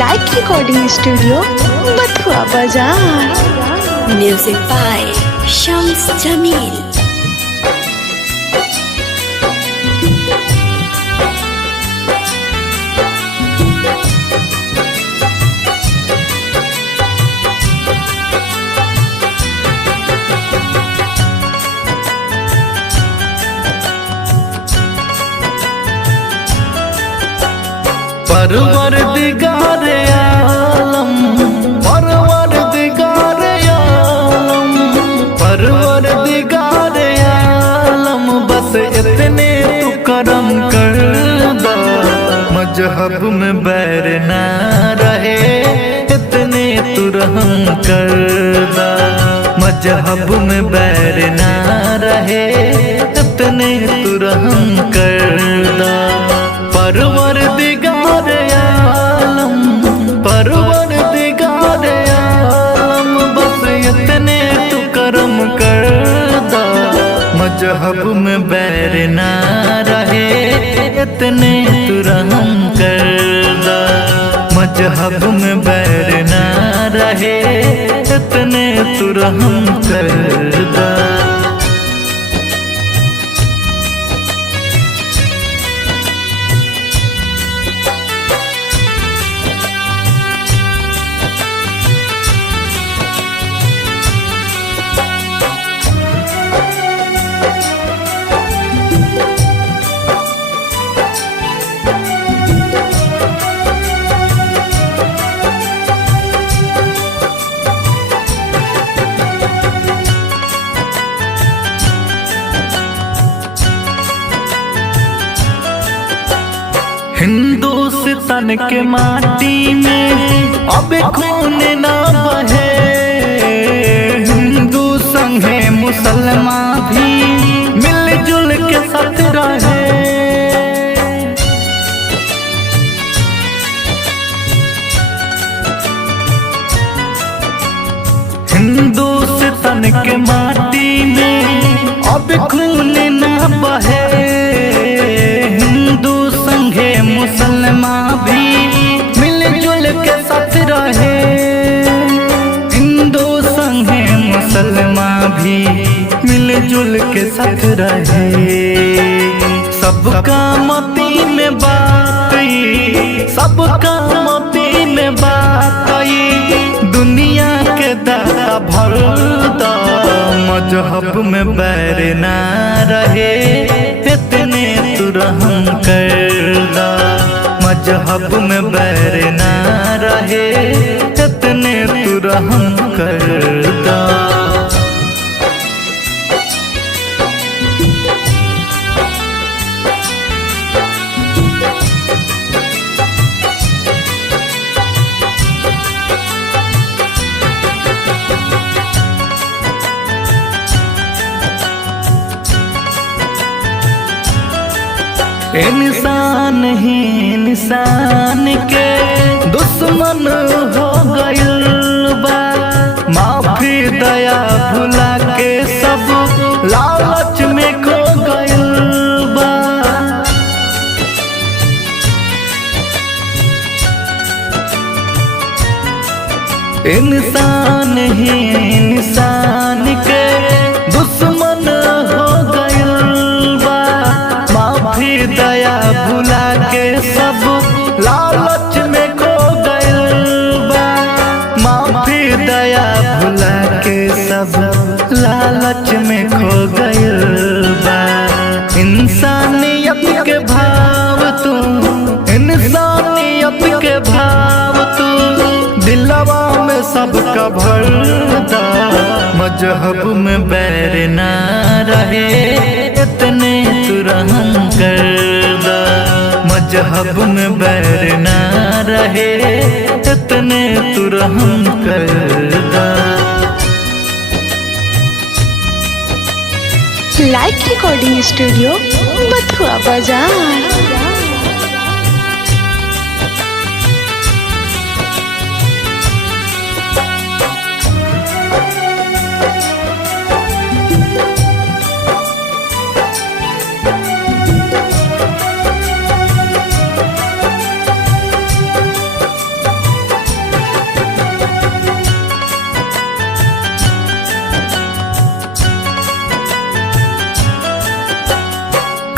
Like recording studio Bathua Bazar. Music by Shams Jamil. परवरदिगार आलम परवरदिगार आलम परवरदिगार आलम बस इतने तू करम कर दा मजहब में बैर ना रहे इतने तू रहम कर दा मजहब में बैर ना रहे इतने तू रहम कर दा परवरदिगार आलम परवरदिगार आलम बस इतने तू करम कर दा मजहब में बैर ना रहे इतने तू रहम कर दा मजहब में बैर ना रहे इतने तू रहम कर दा। हिंदुस्तान के माटी में अब खून ना बहे हिंदू संगे मुसलमान भी मिलजुल के साथ रहे हिंदुस्तान के माटी में अब खून ना बहे मुसलमान भी मिलजुल के साथ रहे हिंदू संगे मुसलमान भी मिलजुल के साथ रहे सबका मोती में बात सबका मोती में बात दुनिया के दाता भर दा मजहब में बैर ना रहे इतने तू रहम कर दा मजहब में बैर ना रहे इतने तू रहम कर दा। इंसान ही इंसान के दुश्मन हो गइल बा माफी दया भुला के सब लालच में खो गइल बा इंसान ही इंसान के दुश्मन हो गइल बा माफी दया भुला के सब लालच में खो गइल बा माफी दया भुला के सब लालच में खो गइल बा इंसानियत के भाव तू इंसानियत के भाव तू दिलवा में सबका भर दा मजहब में बैर ना रहे इतने तू रहम कर दा मजहब में बैर ना रहे इतने तू रहम कर दा। लाइक रिकॉर्डिंग स्टूडियो बथुआ बाजार।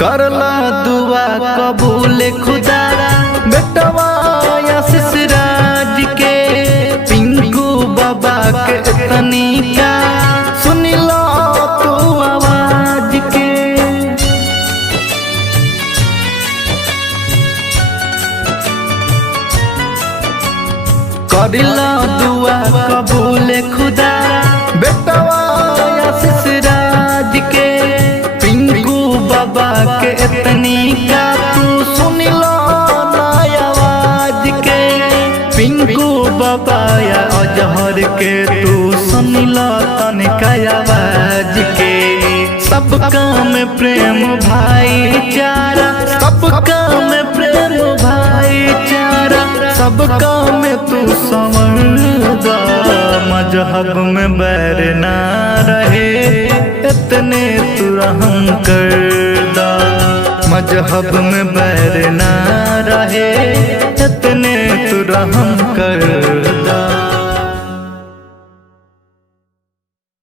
करला दुआ कबूल खुदा बेटवा आशीष राज के पिंकू बाबा के तनी का सुन लो तू आवाज के। करला दुआ कबूल खुदा बेटवा आशीष राज के पिंकू बाबा के इतनी का तू सुन लो ना आवाज के। पिंकू बाबा या अजहर के तू सुन लो तनिका आवाज के। सबका में प्रेम भाईचारा, सबका में प्रेम भाईचारा, सबका में तू संवरदा। मजहब में बैर ना रहे इतने तू रहम करदा। मजहब में बैर ना रहे इतने तू रहम कर